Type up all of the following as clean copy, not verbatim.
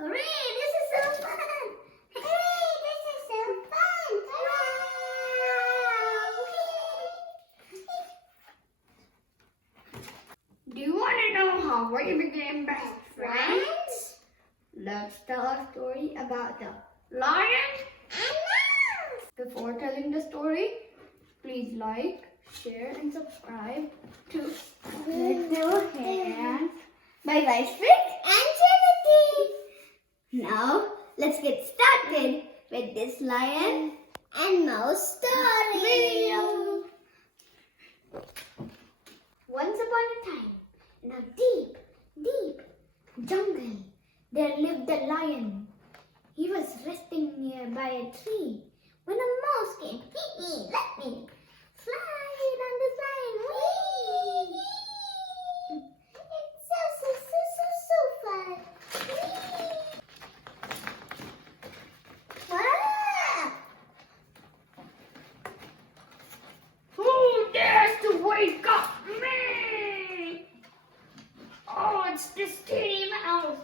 Hooray, this is so fun! Hooray, this is so fun! Wow! Do you want to know how we became best friends? Let's tell a story about the lion and mouse. Before telling the story, please like, share and subscribe to Little Hands by Vaishvik and Srinithi. Now, let's get started with this lion and mouse story. Once upon a time, in a deep, deep jungle, there lived a lion. He was resting nearby a tree when a mouse came. Let me fly on this lion. Whee! It's so fun. Whee! Who dares to wake up me? Oh, it's this teeny mouse.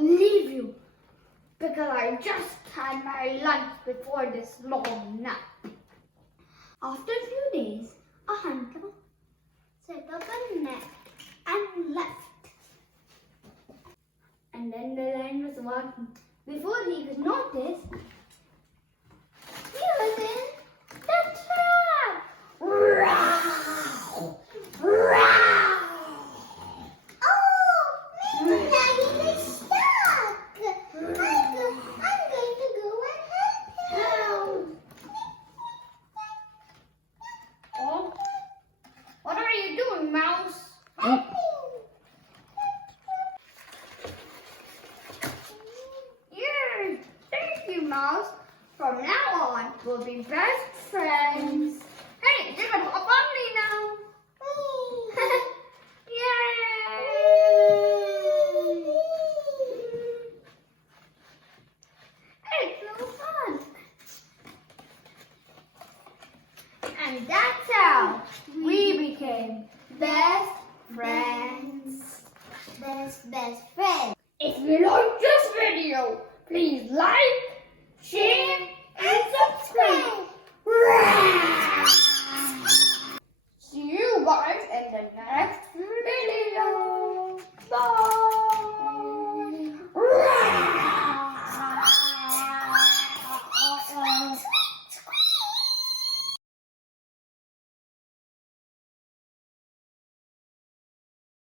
Leave you because I just had my lunch before this long nap. After a few days, a hunter set up a net and left. And then the lion was walking. Before he could notice, he was in the trap. Row! Row! Mouse. Yes, thank you, Mouse. From now on, we'll be best friends. Hey, you can hop on me now. Yay! It's so fun. And that's how we became best friends. Best friends. If you like this video, please like, share, and subscribe.